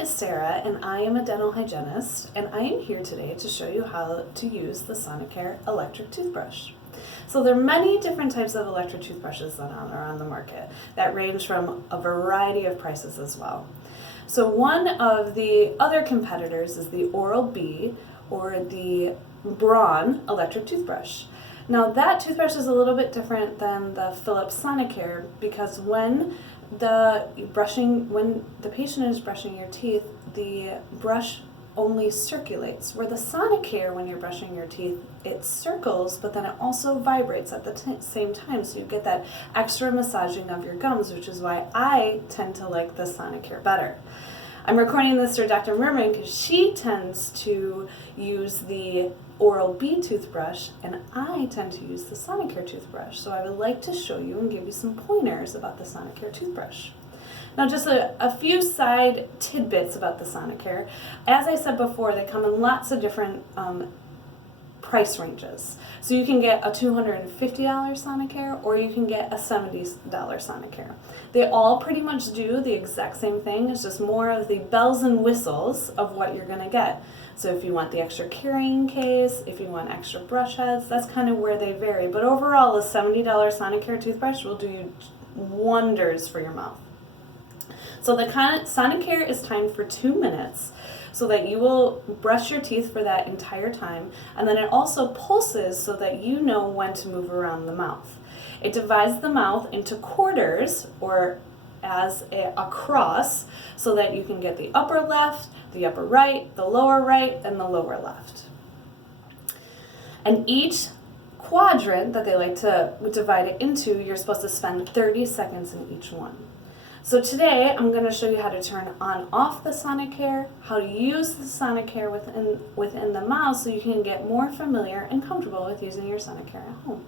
is Sarah, and I am a dental hygienist, and I am here today to show you how to use the Sonicare electric toothbrush. So there are many different types of electric toothbrushes that are on the market that range from a variety of prices as well. So one of the other competitors is the Oral-B or the Braun electric toothbrush. Now that toothbrush is a little bit different than the Philips Sonicare because when the patient is brushing your teeth, the brush only circulates. Where the Sonicare, when you're brushing your teeth, it circles, but then it also vibrates at the same time, so you get that extra massaging of your gums, which is why I tend to like the Sonicare better. I'm recording this for Dr. Merman because she tends to use the Oral-B toothbrush and I tend to use the Sonicare toothbrush. So I would like to show you and give you some pointers about the Sonicare toothbrush. Now just a few side tidbits about the Sonicare. As I said before, they come in lots of different price ranges. So you can get a $250 Sonicare or you can get a $70 Sonicare. They all pretty much do the exact same thing. It's just more of the bells and whistles of what you're going to get. So if you want the extra carrying case, if you want extra brush heads, that's kind of where they vary. But overall, a $70 Sonicare toothbrush will do you wonders for your mouth. So the Sonicare is timed for 2 minutes so that you will brush your teeth for that entire time, and then it also pulses so that you know when to move around the mouth. It divides the mouth into quarters or as a cross so that you can get the upper left, the upper right, the lower right, and the lower left. And each quadrant that they like to divide it into, you're supposed to spend 30 seconds in each one. So today I'm going to show you how to turn on off the Sonicare, how to use the Sonicare within the mouth so you can get more familiar and comfortable with using your Sonicare at home.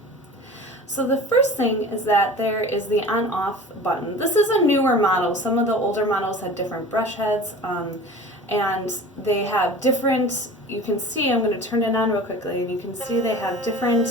So the first thing is that there is the on-off button. This is a newer model. Some of the older models had different brush heads and they have different, you can see, I'm going to turn it on real quickly, and you can see they have different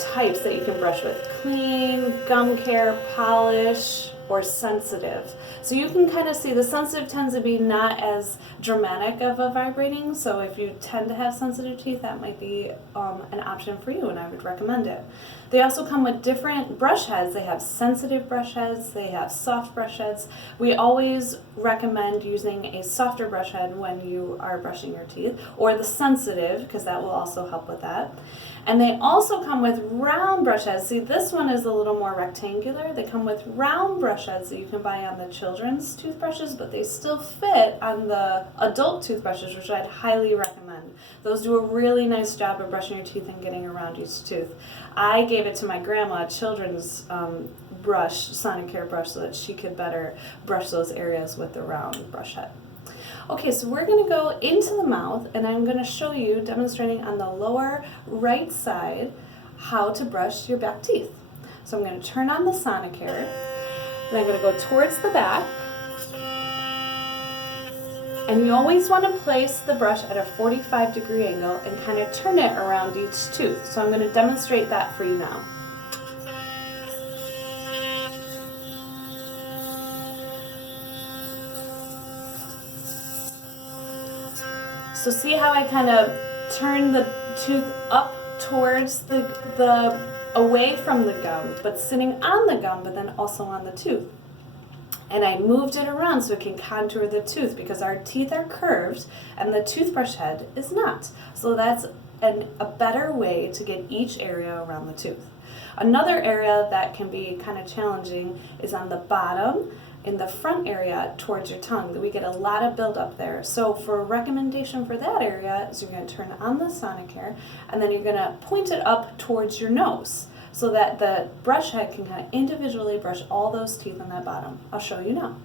types that you can brush with: clean, gum care, polish, or sensitive. So you can kind of see the sensitive tends to be not as dramatic of a vibrating, so if you tend to have sensitive teeth, that might be an option for you, and I would recommend it. They also come with different brush heads. They have sensitive brush heads, they have soft brush heads. We always recommend using a softer brush head when you are brushing your teeth, or the sensitive, because that will also help with that. And they also come with round brush heads. See, this one is a little more rectangular. They come with round brush heads that you can buy on the children's toothbrushes, but they still fit on the adult toothbrushes, which I'd highly recommend. Those do a really nice job of brushing your teeth and getting around each tooth. I gave it to my grandma, a children's brush, Sonicare brush, so that she could better brush those areas with the round brush head. Okay, so we're going to go into the mouth, and I'm going to show you, demonstrating on the lower right side, how to brush your back teeth. So I'm going to turn on the Sonicare, and I'm going to go towards the back. And you always want to place the brush at a 45-degree angle and kind of turn it around each tooth. So I'm going to demonstrate that for you now. So see how I kind of turn the tooth up towards away from the gum, but sitting on the gum, but then also on the tooth. And I moved it around so it can contour the tooth, because our teeth are curved and the toothbrush head is not. So that's a better way to get each area around the tooth. Another area that can be kind of challenging is on the bottom, in the front area towards your tongue. We get a lot of buildup there. So for a recommendation for that area is you're going to turn on the Sonicare, and then you're going to point it up towards your nose so that the brush head can kind of individually brush all those teeth on that bottom. I'll show you now.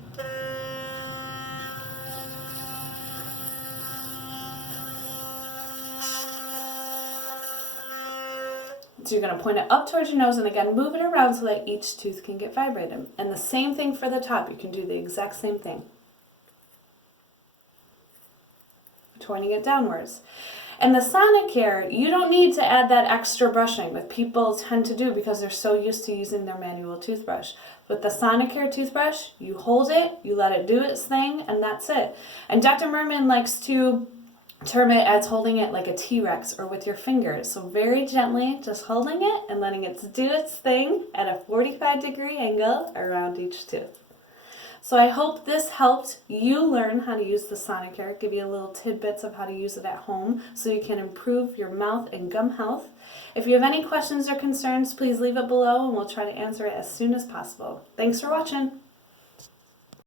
So you're going to point it up towards your nose and again move it around so that each tooth can get vibrated. And the same thing for the top. You can do the exact same thing. Turning it downwards. And the Sonicare, you don't need to add that extra brushing that people tend to do because they're so used to using their manual toothbrush. With the Sonicare toothbrush, you hold it, you let it do its thing, and that's it. And Dr. Merman likes to term it as holding it like a T-Rex or with your fingers. So very gently, just holding it and letting it do its thing at a 45-degree angle around each tooth. So I hope this helped you learn how to use the Sonicare, give you a little tidbits of how to use it at home so you can improve your mouth and gum health. If you have any questions or concerns, please leave it below and we'll try to answer it as soon as possible. Thanks for watching.